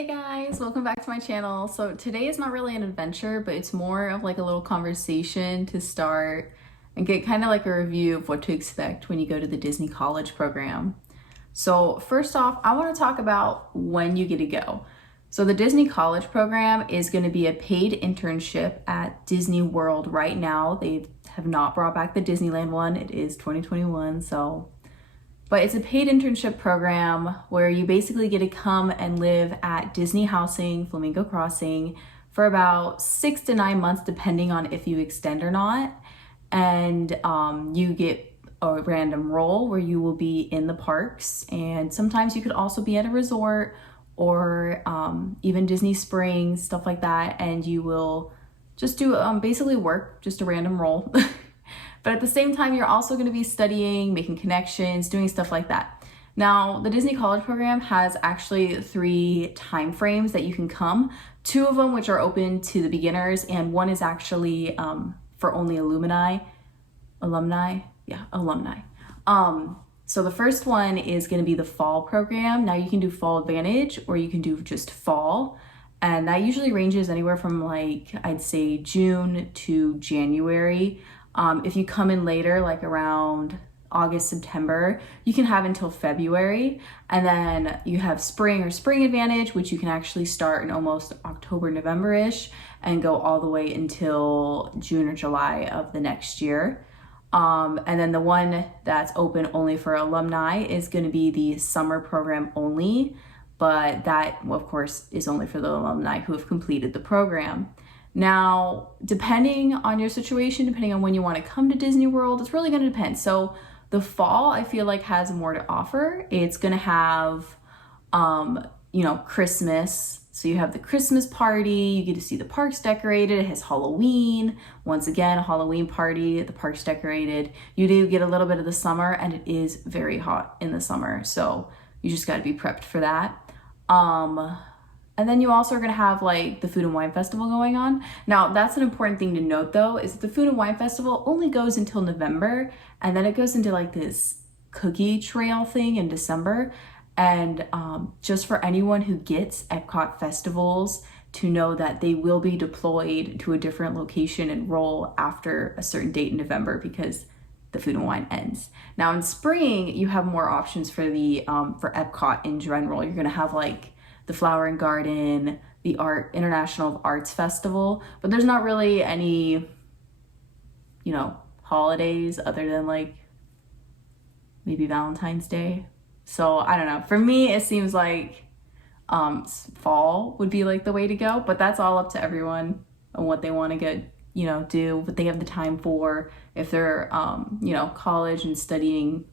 Hey guys, welcome back to my channel. So today is not really an adventure, but it's more of like a little conversation to start and get kind of like a review of what to expect when you go to the Disney College program. So first off, I want to talk about when you get to go. So the Disney College program is going to be a paid internship at Disney World right now. They have not brought back the Disneyland one. It is 2021, but it's a paid internship program where you basically get to come and live at Disney Housing, Flamingo Crossing, for about 6 to 9 months, depending on if you extend or not. And you get a random role where you will be in the parks. And sometimes you could also be at a resort or even Disney Springs, stuff like that. And you will just do basically work, just a random role. But at the same time, you're also going to be studying, making connections, doing stuff like that. Now, the Disney College program has actually 3 time frames that you can come. 2 of them which are open to the beginners, and one is actually for only alumni. So the first one is going to be the fall program. Now you can do fall advantage or you can do just fall. And that usually ranges anywhere from like, I'd say June to January. If you come in later, like around August, September, you can have until February. And then you have spring or spring advantage, which you can actually start in almost October, November-ish and go all the way until June or July of the next year. And then the one that's open only for alumni is going to be the summer program only. But that, of course, is only for the alumni who have completed the program. Now, depending on your situation, depending on when you want to come to Disney World, it's really going to depend. So the fall, I feel like, has more to offer. It's going to have, Christmas. So you have the Christmas party, you get to see the parks decorated. It has Halloween. Once again, a Halloween party, the parks decorated. You do get a little bit of the summer, and it is very hot in the summer. So you just got to be prepped for that. And then you also are going to have like the Food and Wine Festival going on. Now, that's an important thing to note though, is that the Food and Wine Festival only goes until November, and then it goes into like this cookie trail thing in December. And just for anyone who gets Epcot festivals to know that they will be deployed to a different location and role after a certain date in November because the Food and Wine ends. Now in spring, you have more options for the for Epcot in general. You're going to have like the Flower and Garden, the International Arts Festival, but there's not really any, holidays other than like maybe Valentine's Day. So I don't know. For me, it seems like fall would be like the way to go, but that's all up to everyone and what they want to get, do, what they have the time for. If they're, college and studying.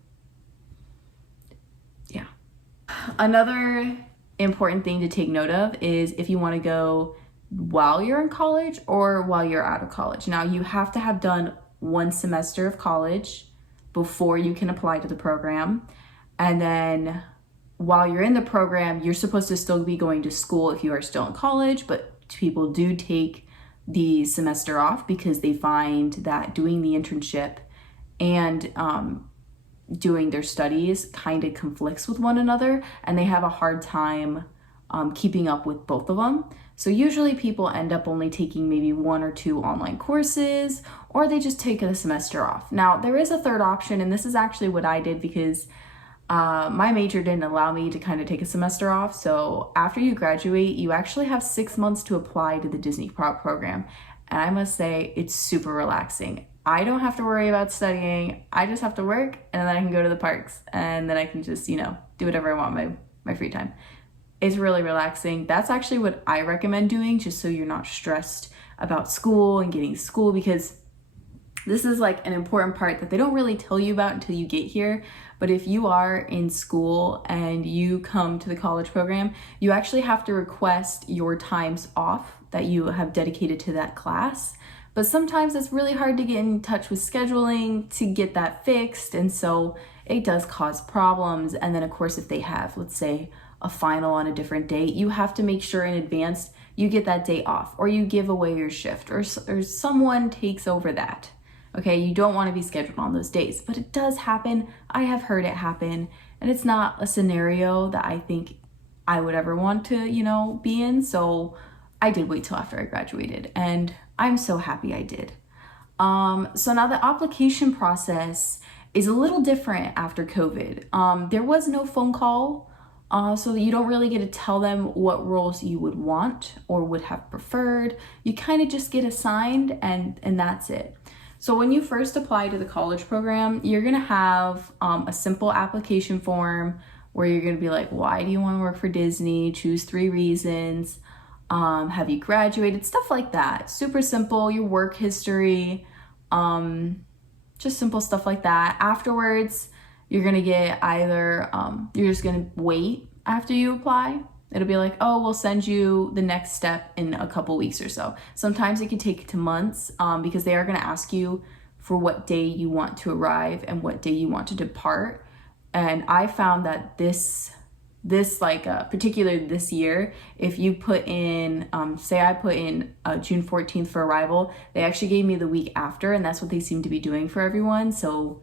Yeah. Another important thing to take note of is if you want to go while you're in college or while you're out of college. Now, you have to have done 1 semester of college before you can apply to the program. And then while you're in the program, you're supposed to still be going to school if you are still in college, but people do take the semester off because they find that doing the internship and doing their studies kind of conflicts with one another, and they have a hard time keeping up with both of them. So usually people end up only taking maybe 1 or 2 online courses, or they just take a semester off. Now, there is a third option, and this is actually what I did because my major didn't allow me to kind of take a semester off. So after you graduate, you actually have 6 months to apply to the Disney Prep program. And I must say, it's super relaxing. I don't have to worry about studying. I just have to work, and then I can go to the parks, and then I can just, do whatever I want my free time. It's really relaxing. That's actually what I recommend doing, just so you're not stressed about school and getting school, because this is like an important part that they don't really tell you about until you get here. But if you are in school and you come to the college program, you actually have to request your times off that you have dedicated to that class. But sometimes it's really hard to get in touch with scheduling to get that fixed. And so it does cause problems. And then of course, if they have, let's say, a final on a different date, you have to make sure in advance you get that day off, or you give away your shift, or someone takes over that. Okay, you don't want to be scheduled on those days, but it does happen. I have heard it happen, and it's not a scenario that I think I would ever want to, be in. So I did wait till after I graduated, and I'm so happy I did. So now the application process is a little different after COVID. There was no phone call, so that you don't really get to tell them what roles you would want or would have preferred. You kind of just get assigned, and that's it. So when you first apply to the college program, you're gonna have a simple application form where you're gonna be like, why do you want to work for Disney? Choose 3 reasons. Have you graduated? Stuff like that. Super simple. Your work history, just simple stuff like that. Afterwards, you're gonna get either, you're just gonna wait after you apply. It'll be like, oh, we'll send you the next step in a couple weeks or so. Sometimes it can take to months, because they are gonna ask you for what day you want to arrive and what day you want to depart. And I found that this particularly this year, if you put in, say I put in June 14th for arrival, they actually gave me the week after, and that's what they seem to be doing for everyone. So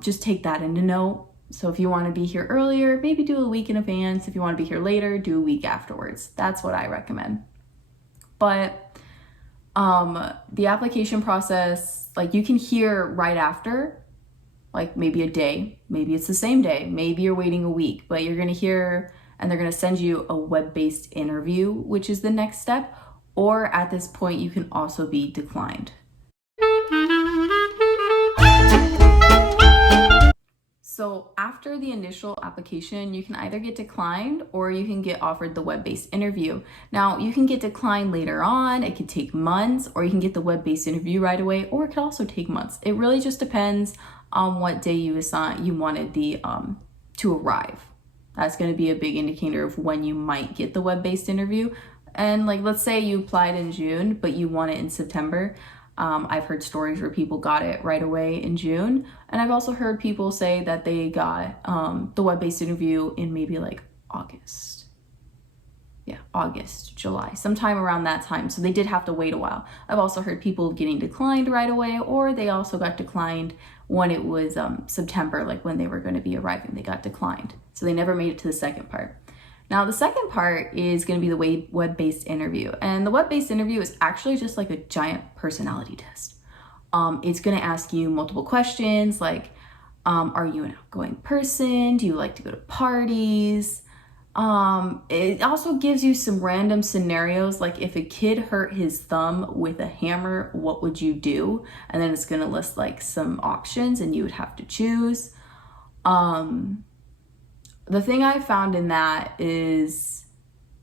just take that into note. So if you want to be here earlier, maybe do a week in advance. If you want to be here later, do a week afterwards. That's what I recommend. But the application process, like you can hear right after, like maybe a day, maybe it's the same day, maybe you're waiting a week, but you're gonna hear, and they're gonna send you a web-based interview, which is the next step, or at this point you can also be declined. So after the initial application, you can either get declined or you can get offered the web-based interview. Now, you can get declined later on, it could take months, or you can get the web-based interview right away, or it could also take months. It really just depends on what day you wanted to arrive. That's going to be a big indicator of when you might get the web-based interview. And like, let's say you applied in June, but you want it in September. I've heard stories where people got it right away in June. And I've also heard people say that they got the web-based interview in maybe like August, July, sometime around that time. So they did have to wait a while. I've also heard people getting declined right away, or they also got declined when it was September, like when they were going to be arriving, they got declined. So they never made it to the second part. Now, the second part is going to be the web-based interview. And the web-based interview is actually just like a giant personality test. It's going to ask you multiple questions like, are you an outgoing person? Do you like to go to parties? It also gives you some random scenarios, like if a kid hurt his thumb with a hammer, what would you do? And then it's going to list like some options and you would have to choose. The thing I found in that is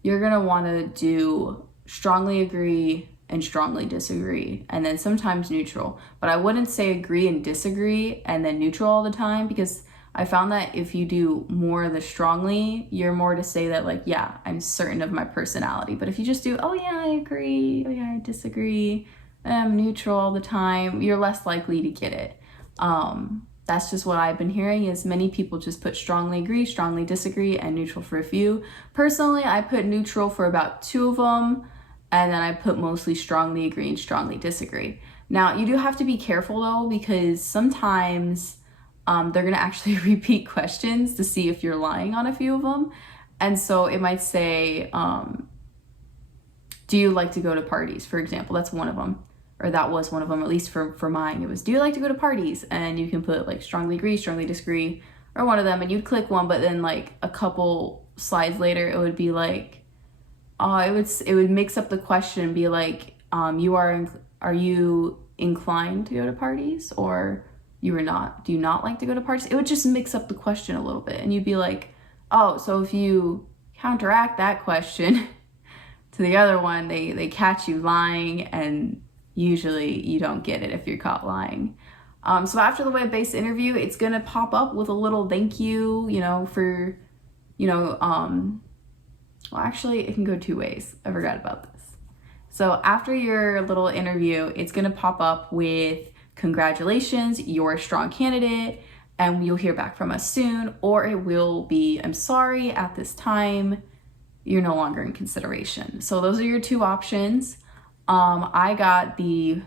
you're going to want to do strongly agree and strongly disagree, and then sometimes neutral. But I wouldn't say agree and disagree and then neutral all the time, because I found that if you do more of the strongly, you're more to say that like, yeah, I'm certain of my personality. But if you just do, oh yeah, I agree, oh yeah, I disagree, I'm neutral all the time, you're less likely to get it. That's just what I've been hearing, is many people just put strongly agree, strongly disagree, and neutral for a few. Personally, I put neutral for about 2 of them, and then I put mostly strongly agree and strongly disagree. Now, you do have to be careful though, because sometimes they're gonna actually repeat questions to see if you're lying on a few of them. And so it might say, do you like to go to parties, for example? That's one of them. Or that was one of them, at least for mine. It was, do you like to go to parties? And you can put like strongly agree, strongly disagree, or one of them, and you'd click one, but then like a couple slides later, it would be like, it would mix up the question and be like, are you inclined to go to parties, or you are not? Do you not like to go to parties? It would just mix up the question a little bit, and you'd be like, oh, so if you counteract that question to the other one, they catch you lying, and usually you don't get it if you're caught lying. So after the web-based interview, it's gonna pop up with a little thank you, for, well, actually it can go 2 ways. I forgot about this. So after your little interview, it's gonna pop up with congratulations, you're a strong candidate, and you'll hear back from us soon, or it will be, I'm sorry, at this time, you're no longer in consideration. So those are your 2 options. I got the,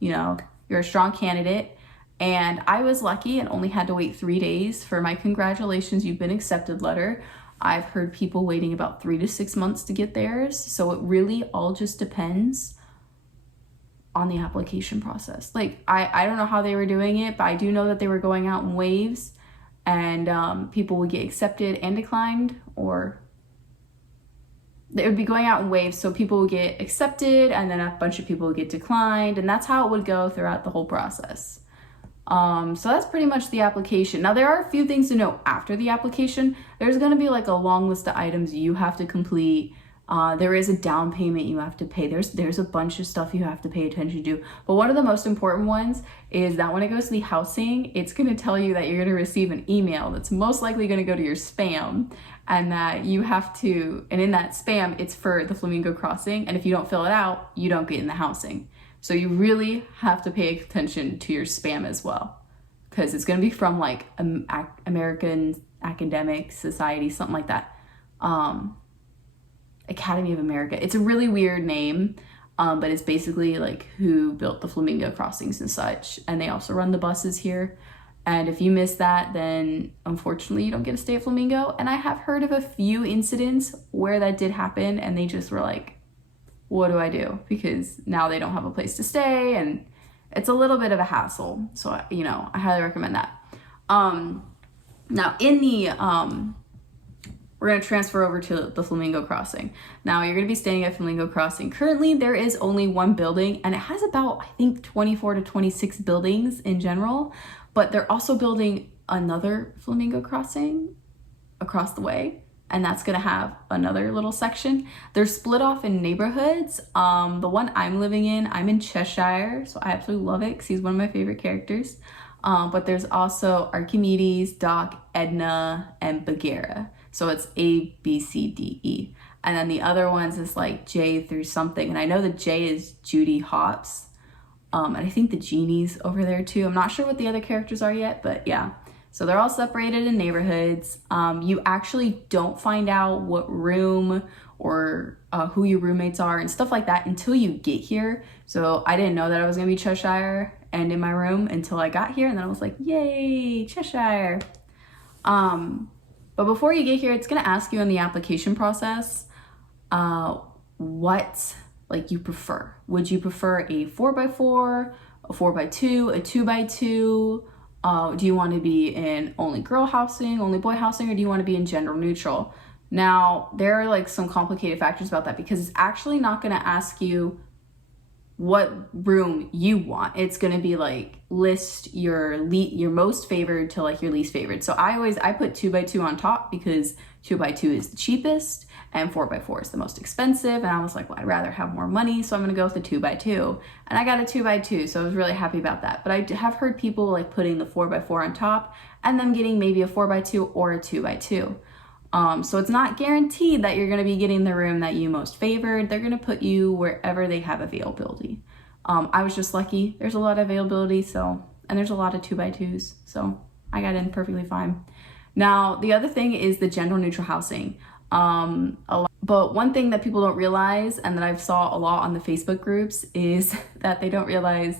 you're a strong candidate, and I was lucky and only had to wait 3 days for my congratulations, you've been accepted letter. I've heard people waiting about 3 to 6 months to get theirs. So it really all just depends on the application process. Like, I don't know how they were doing it, but I do know that they were going out in waves, and people would get accepted and declined, or it would be going out in waves. So people would get accepted and then a bunch of people would get declined, and that's how it would go throughout the whole process. So that's pretty much the application. Now, there are a few things to know after the application. There's going to be like a long list of items you have to complete. There is a down payment you have to pay. There's a bunch of stuff you have to pay attention to. But one of the most important ones is that when it goes to the housing, it's going to tell you that you're going to receive an email that's most likely going to go to your spam, and that you have to, and in that spam, it's for the Flamingo Crossing. And if you don't fill it out, you don't get in the housing. So you really have to pay attention to your spam as well, because it's going to be from like American Academic Society, something like that. Academy of America. It's a really weird name, but it's basically like who built the Flamingo Crossings and such. And they also run the buses here. And if you miss that, then unfortunately you don't get to stay at Flamingo. And I have heard of a few incidents where that did happen, and they just were like, what do I do? Because now they don't have a place to stay, and it's a little bit of a hassle. So, you know, I highly recommend that. Now in the, we're going to transfer over to the Flamingo Crossing. Now you're going to be staying at Flamingo Crossing. Currently there is only one building, and it has about, I think, 24 to 26 buildings in general, but they're also building another Flamingo Crossing across the way, and that's going to have another little section. They're split off in neighborhoods. The one I'm living in, I'm in Cheshire, so I absolutely love it because he's one of my favorite characters. But there's also Archimedes, Doc, Edna, and Bagheera. So it's A, B, C, D, E. And then the other ones is like J through something. And I know that J is Judy Hopps. And I think the genie's over there too. I'm not sure what the other characters are yet, but yeah. So they're all separated in neighborhoods. You actually don't find out what room or who your roommates are and stuff like that until you get here. So I didn't know that I was gonna be Cheshire and in my room until I got here. And then I was like, yay, Cheshire. But before you get here, it's gonna ask you in the application process, what like you prefer. Would you prefer a 4x4, a 4x2, a 2x2? Do you want to be in only girl housing, only boy housing, or do you want to be in gender neutral? Now, there are like some complicated factors about that, because it's actually not going to ask you what room you want. It's going to be like list your most favored to like your least favorite. So I put 2x2 on top because 2x2 is the cheapest and 4x4 is the most expensive. And I was like, well, I'd rather have more money, so I'm gonna go with the 2x2. And I got a 2x2, so I was really happy about that. But I have heard people like putting the 4x4 on top and then getting maybe a 4x2 or a 2x2. So it's not guaranteed that you're gonna be getting the room that you most favored. They're gonna put you wherever they have availability. I was just lucky. There's a lot of availability, and there's a lot of 2x2s, so I got in perfectly fine. Now, the other thing is the gender neutral housing. But one thing that people don't realize, and that I've saw a lot on the Facebook groups, is that they don't realize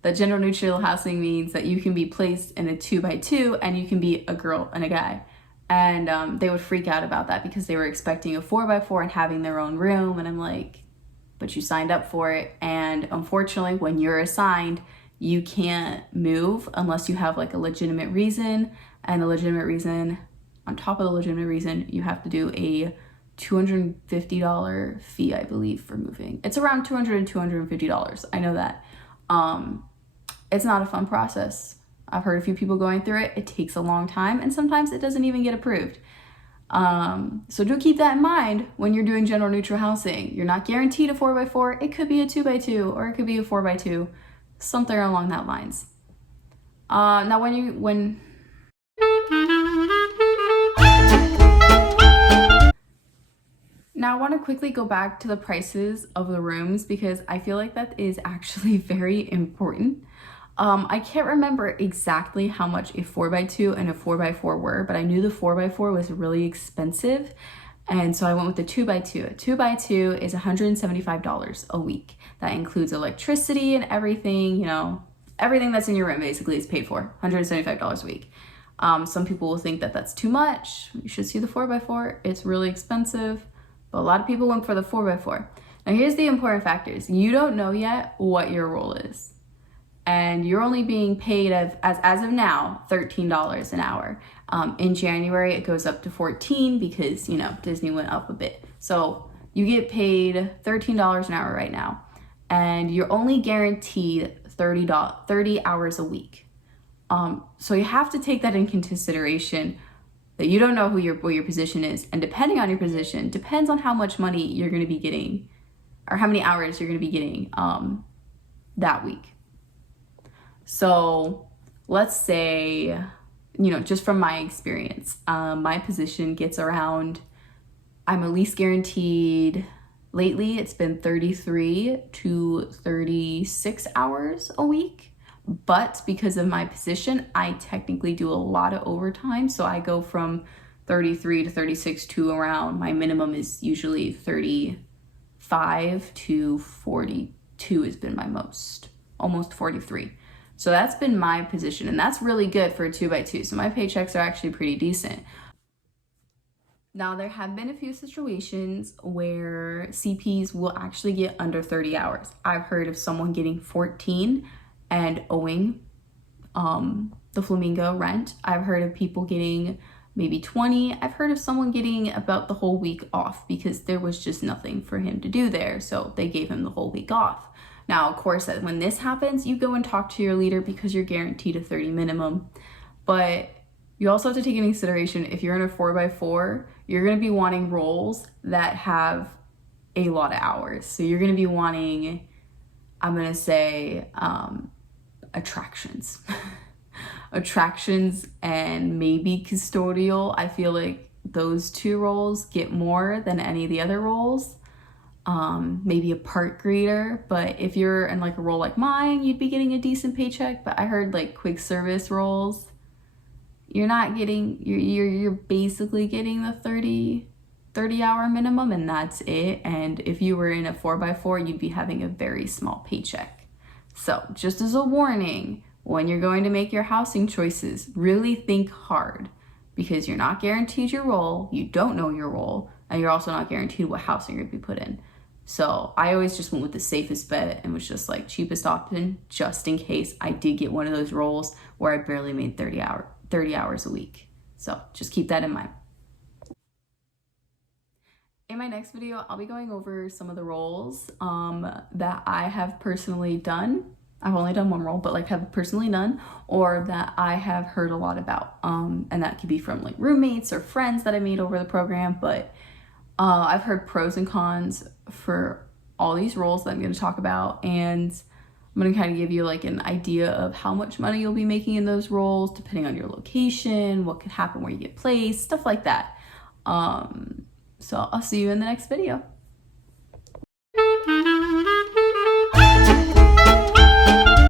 that gender neutral housing means that you can be placed in a 2x2 and you can be a girl and a guy. And they would freak out about that because they were expecting a 4x4 and having their own room. And I'm like, but you signed up for it. And unfortunately, when you're assigned, you can't move unless you have like a legitimate reason. And the legitimate reason, on top of the legitimate reason, you have to do a $250 fee, I believe, for moving. It's around $200 and $250. I know that. It's not a fun process. I've heard a few people going through it. It takes a long time, and sometimes it doesn't even get approved. So do keep that in mind when you're doing gender neutral housing. You're not guaranteed a 4x4. It could be a 2x2, or it could be a 4x2, something along that lines. Now Now I want to quickly go back to the prices of the rooms, because I feel like that is actually very important. I can't remember exactly how much a 4x2 and a 4x4 were, but I knew the 4x4 was really expensive. And so I went with the 2x2. A 2x2 is $175 a week. That includes electricity and everything, you know, everything that's in your room basically is paid for, $175 a week. Some people will think that that's too much. You should see the 4x4. It's really expensive, but a lot of people went for the 4x4. Now here's the important factors. You don't know yet what your role is. And you're only being paid as of now, $13 an hour. In January, it goes up to $14 because, you know, Disney went up a bit. So you get paid $13 an hour right now. And you're only guaranteed 30 hours a week. So you have to take that in consideration, that you don't know what your position is. And depending on your position, depends on how much money you're going to be getting or how many hours you're going to be getting that week. So let's say, you know, just from my experience, my position gets around, I'm at least guaranteed, lately it's been 33 to 36 hours a week. But because of my position, I technically do a lot of overtime. So I go from 33 to 36 to around, my minimum is usually 35 to 42 has been my most, almost 43. So that's been my position, and that's really good for a 2x2. So my paychecks are actually pretty decent. Now, there have been a few situations where CPs will actually get under 30 hours. I've heard of someone getting 14 and owing the Flamingo rent. I've heard of people getting maybe 20. I've heard of someone getting about the whole week off because there was just nothing for him to do there. So they gave him the whole week off. Now, of course, when this happens, you go and talk to your leader because you're guaranteed a 30 minimum. But you also have to take into consideration, if you're in a 4x4, you're going to be wanting roles that have a lot of hours. So you're going to be wanting, I'm going to say, attractions. Attractions and maybe custodial. I feel like those two roles get more than any of the other roles. Maybe a park greeter, but if you're in like a role like mine, you'd be getting a decent paycheck. But I heard like quick service roles, you're not getting, you're basically getting the 30 hour minimum, and that's it. And if you were in a 4x4, you'd be having a very small paycheck. So just as a warning, when you're going to make your housing choices, really think hard, because you're not guaranteed your role, you don't know your role, and you're also not guaranteed what housing you're going to be put in. So I always just went with the safest bet and was just like cheapest option, just in case I did get one of those roles where I barely made 30 hours a week. So just keep that in mind. In my next video, I'll be going over some of the roles that I have personally done. I've only done one role, but like have personally done, or that I have heard a lot about. And that could be from like roommates or friends that I made over the program. But I've heard pros and cons for all these roles that I'm going to talk about. And I'm going to kind of give you like an idea of how much money you'll be making in those roles, depending on your location, what could happen where you get placed, stuff like that. So I'll see you in the next video.